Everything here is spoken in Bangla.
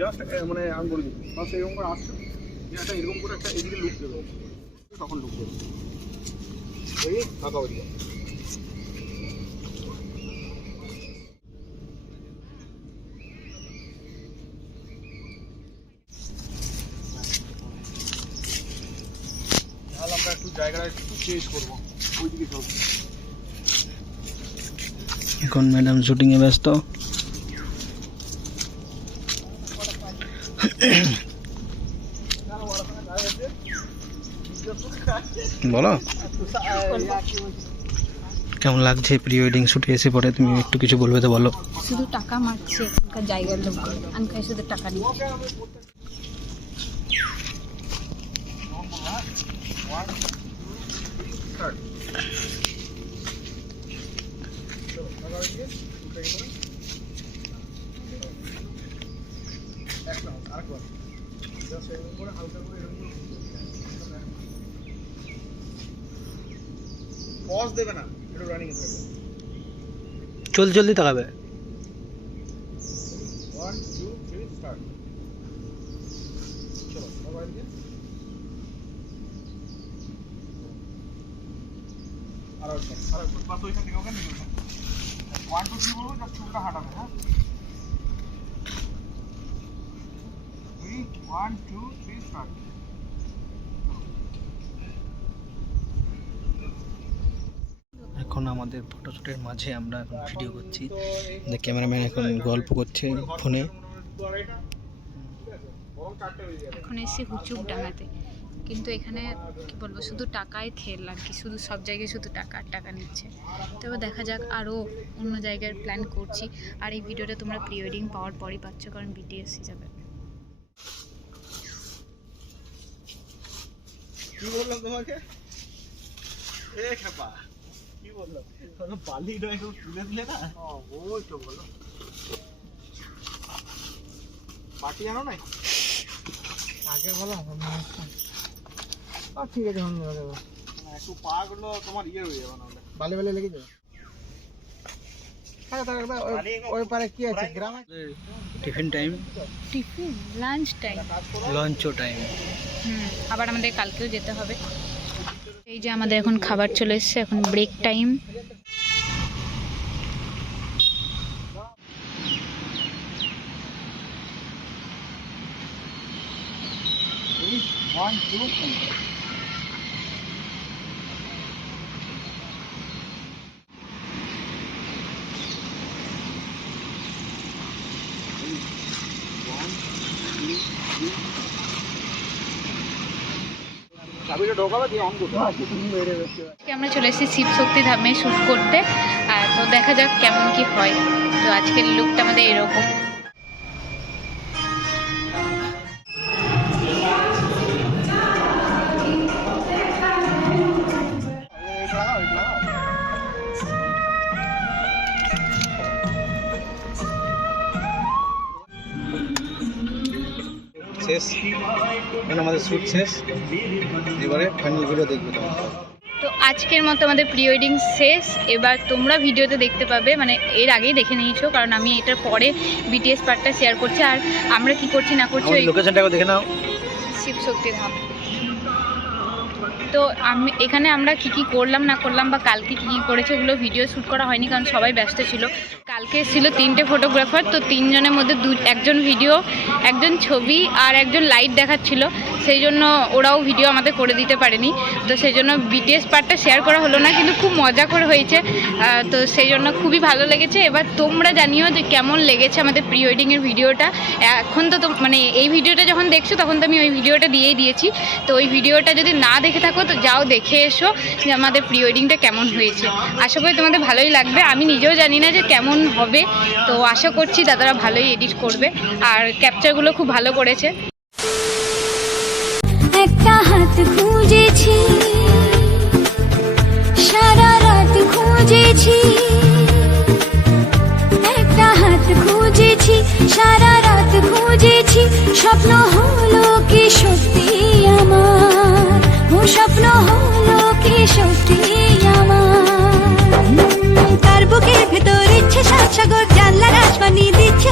জাস্ট মানে আমি বলে দিচ্ছি বাস এরকম করে আসছে একটা এরকম করে একটা এদিকে লুক দেবে। তখন লুক দেবে। এই টাকা ওদিকে আমরা একটু জায়গাটা একটু চেঞ্জ করব। ওইদিকে চলবো। এখন ম্যাডাম শুটিংয়ে ব্যস্ত। বলো? কেমন লাগছে? প্রি ওয়েডিং শুটে এসে পরে তুমি একটু কিছু বলবে তো বলো। শুধু টাকা মারছে এখানকার জায়গার লোক। খাই শুধু টাকা নিয়ে পজ দেবে না একটু রানিং থাকবে। জলদি জলদি তাকাবে। ওয়ান টু থ্রি স্টার্ট চলো আর আর বাস ওইখান থেকে ওখানে নিয়ে ওয়ান টু থ্রি বলব জাস্ট চুলটা হাঁটাবে হ্যাঁ? ওয়ান টু থ্রি স্টার্ট এখন আমাদের ফটোশ্যুটের মাঝে আমরা এখন ভিডিও করছি। যে ক্যামেরাম্যান এখন গল্প করছে ফোনে। এখন এসে হুচুক ডাঙাতে। কিন্তু এখানে কি বলব শুধু টাকায় খেল আর কি শুধু সব জায়গায় শুধু টাকা আর টাকা নিচ্ছে। তবে দেখা যাক আরও অন্য জায়গার প্ল্যান করছি। আর এই ভিডিওটা তোমরা প্রি ওয়েডিং পাওয়ার পরই পাচ্ছ কারণ বিটিএস হিসাবে কি বললাম তোমাকে? এ খেপা। কি বললাম? বালি নয় কেউ তুলে দিলে না? ওই তো বলো। জানো না আগে বলো ঠিক আছে একটু পা গুলো তোমার ইয়ে হয়ে যাবে না বালি বালি লেগে যাবে। ওই- ওই পারে কি আছে? গ্রামে tiffin time. Tiffin lunch time. লঞ্চও time. হুম আবার আমাদের কালকেও যেতে হবে। এই যে আমাদের এখন খাবার চলে এসছে এখন ব্রেক টাইম ওয়ান টু চাবিটা ঢোকাবে দিয়ে অন করতে আজকে আমরা চলে এসেছি শিব শক্তি ধামে শ্যুট করতে। আর তো দেখা যাক কেমন কি হয়। তো আজকের লুকটা আমাদের এরকম। শেষ। এখন আমাদের শ্যুট শেষ। এবারে ফাইনাল ভিডিও দেখবে তো আজকের মতো আমাদের প্রি ওয়েডিং শেষ। এবার তোমরা ভিডিওতে দেখতে পাবে মানে এর আগেই দেখে নিয়েছো কারণ আমি এটার পরে বিটিএস পার্টটা শেয়ার করছি। আর আমরা কি করছি না করছি ওই লোকেশনটাকে দেখে নাও। শিব শক্তি ধাম। তো আমি এখানে আমরা কি কি করলাম না করলাম বা কালকে কি কি করেছে ওগুলো ভিডিও শ্যুট করা হয়নি কারণ সবাই ব্যস্ত ছিল। কালকে ছিল তিনটে ফটোগ্রাফার তো তিনজনের মধ্যে দু, একজন ভিডিও একজন ছবি আর একজন লাইট দেখাচ্ছিল। সেই জন্য ওরাও ভিডিও আমাদের করে দিতে পারেনি। তো সেই জন্য বিটিএস পার্টটা শেয়ার করা হলো না, কিন্তু খুব মজা করে হয়েছে। তো সেই জন্য খুবই ভালো লেগেছে। এবার তোমরা জানিও যে কেমন লেগেছে আমাদের প্রি ওয়েডিংয়ের ভিডিওটা এখন তো মানে এই ভিডিওটা যখন দেখছ, তখন তো আমি ওই ভিডিওটা দিয়েই দিয়েছি। তো ওই ভিডিওটা যদি না দেখে থাকো, তো যাও দেখে এসো যে আমাদের প্রি ওয়েডিংটা কেমন হয়েছে। আশা করি তোমাদের ভালোই লাগবে। আমি নিজেও জানি না যে কেমন হবে। তো আশা করছি দাদারা ভালোই এডিট করবে। আর ক্যাপচারগুলো খুব ভালো করেছে। একটা হাত খুঁজেছি, সারা রাত খুঁজেছি। একটা হাত খুঁজেছি, সারা রাত খুঁজেছি। স্বপ্ন হলো কি সত্যি আমার? ও স্বপ্ন হলো কি সত্যি সাগর জানলার আসমানি দিচ্ছে